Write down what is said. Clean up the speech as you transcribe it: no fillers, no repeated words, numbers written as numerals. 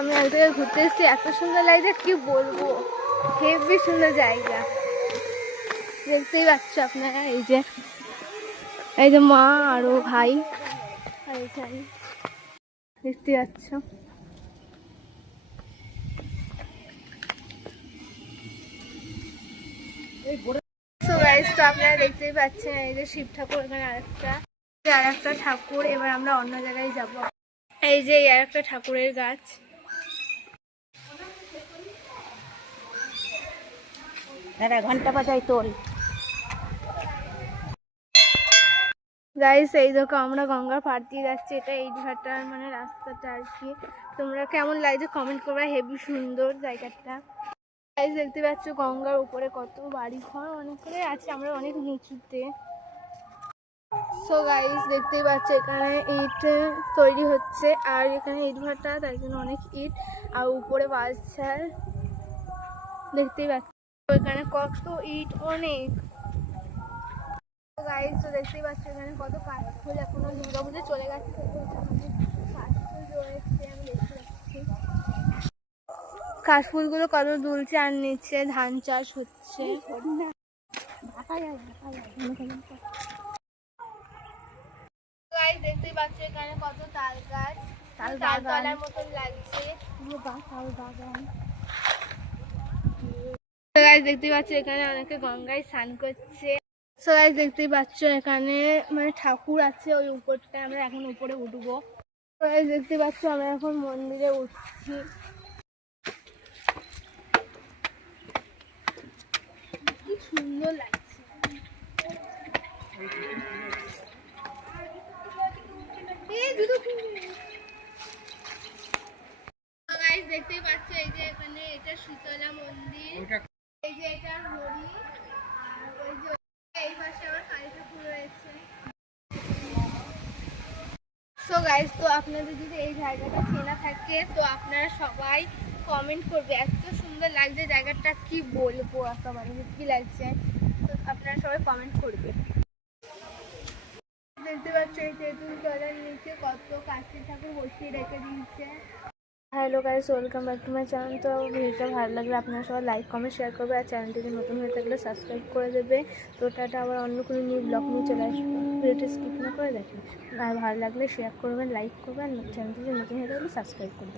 আমি এক জায়গায় ঘুরতে এসেছি, এত সুন্দর লাগছে কি বলবো, হেবি সুন্দর জায়গা। দেখতেই পাচ্ছ আপনারা, এই যে মা আরো ভাই, দেখতে পাচ্ছ। তো গাইস, তো আপনারা দেখতেই পাচ্ছেন এই যে শিব ঠাকুর, এখানে আরেকটা ঠাকুর। এবার আমরা অন্য জায়গায় যাব। এই যে আরেকটা ঠাকুরের গাছ। ঘন্টা বাজাই তোল। গাইস, এই দেখো আমরা গঙ্গার পাড় দিয়ে যাচ্ছি, এটা এই ঘাটার মানে রাস্তাটা আর কি। তোমরা কেমন লাগছে কমেন্ট করবে, হেবি সুন্দর জায়গাটা। গাইস দেখতে পাচ্ছ গঙ্গার উপরে কত বাড়ি ঘর অনেক করে আছে, আমরা অনেক নিচুতে। সো গাইস দেখতেই পাচ্ছ এখানে ইট তৈরি হচ্ছে, আর এখানে ইট ভাটা, তাই জন্য অনেক ইট আর উপরে বাসছে। দেখতেই পাচ্ছ এখানে কত ইট, অনেক। গাইস তো দেখতেই পাচ্ছ এখানে কত কাশফুল, এখনো দুর্গাপুজো চলে গেছে, কাশফুল রয়েছে আমি দেখতে পাচ্ছি। কাশফুলগুলো কত দুলছে, আর নিচে ধান চাষ হচ্ছে। গাইস দেখতেই পাচ্ছ এখানে কত তাল গাছ, তালতলার মতন লাগছে। গাইস দেখতেই পাচ্ছ এখানে অনেকে গঙ্গায় স্নান করছে। সো গাইস দেখতেই পাচ্ছ এখানে মানে ঠাকুর আছে, ওই উপরটায় আমরা এখন উপরে উঠবো। সো গাইস দেখতে পাচ্ছ আমরা এখন মন্দিরে উঠছি। কি সুন্দর লাগছে। গাইস দেখতেই পাচ্ছ এই যে এখানে এটা শীতলা মন্দির, এই যে এটা হরি, আর ওই যে এই পাশে আবার কালী ঠাকুর রয়েছে। সো গাইস, তো আপনাদের যদি এই জায়গাটা চেনা থাকে তো আপনারা সবাই কমেন্ট করবে, এত সুন্দর লাগছে জায়গাটা কি বলবো, একেবারে কি লাগছে, তো আপনারা সবাই কমেন্ট করবে। দেখতে পাচ্ছ এই তেঁতুল তলার নিচে কত কাশি ঠাকুর বসিয়ে রেখে দিয়েছে। Hello guys, welcome back to my channel. তো ভিডিওটা ভালো লাগলে আপনারা সবাই লাইক কমেন্ট শেয়ার করবে, আর চ্যানেলটিতে নতুন হয়ে থাকলে সাবস্ক্রাইব করে দেবে। তো টাটা, আবার অন্য কোনো নিউ ব্লগ নিয়ে চলে আসবো, ভিডিওটা স্কিপ না করে দেখেন। আর ভালো লাগলে শেয়ার করবেন, লাইক করবেন, চ্যানেলটিতে নতুন হয়ে থাকলে সাবস্ক্রাইব করবেন।